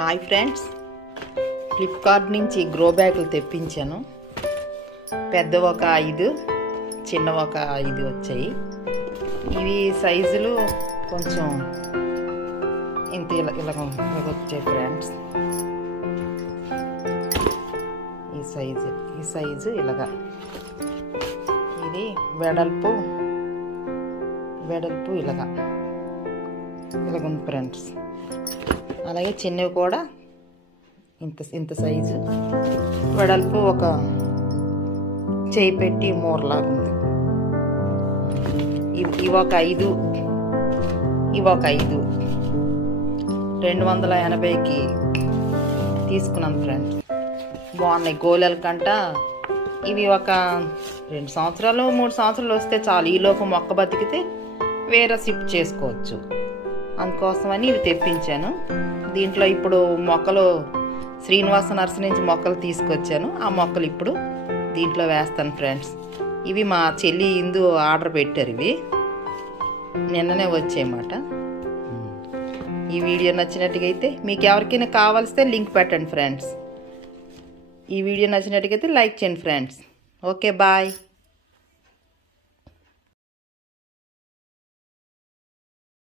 Hi friends, Flipkart నుంచి grow బ్యాగులు తెప్పించాను. పెద్ద ఒక 5, చిన్న ఒక 5 వచ్చాయి. ఇవి సైజులు కొంచెం ఇంత ఇలా వచ్చాయి ఫ్రెండ్స్. ఈ సైజు ఇలాగా. ఇది వెడల్పు ఇలాగుంది ఫ్రెండ్స్. అలాగే చిన్నవి కూడా ఇంత సైజు, వెడల్పు ఒక చేయి పెట్టి మూరలాగా ఉంది. ఇవి ఒక 5 280కి తీసుకున్నాను ఫ్రెండ్స్. బాగున్నాయి. గోళాల కంట ఇవి ఒక 2 సంవత్సరాలు 3 సంవత్సరాలు వస్తే చాలు. ఈలోపు మొక్క బతికితే వేరే షిఫ్ట్ చేసుకోవచ్చు. అందుకోసమని ఇవి తెప్పించాను. దీంట్లో ఇప్పుడు మొక్కలు శ్రీనివాస నర్సరీ నుంచి మొక్కలు తీసుకొచ్చాను. ఆ మొక్కలు ఇప్పుడు దీంట్లో వేస్తాను ఫ్రెండ్స్. ఇవి మా చెల్లి ఇందు ఆర్డర్ పెట్టారు. ఇవి నిన్ననే వచ్చాయన్నమాట. ఈ వీడియో నచ్చినట్టుగైతే మీకు ఎవరికైనా కావాల్స్తే లింక్ పెట్టండి ఫ్రెండ్స్. ఈ వీడియో నచ్చినట్టుగైతే లైక్ చేయండి ఫ్రెండ్స్. Okay, bye.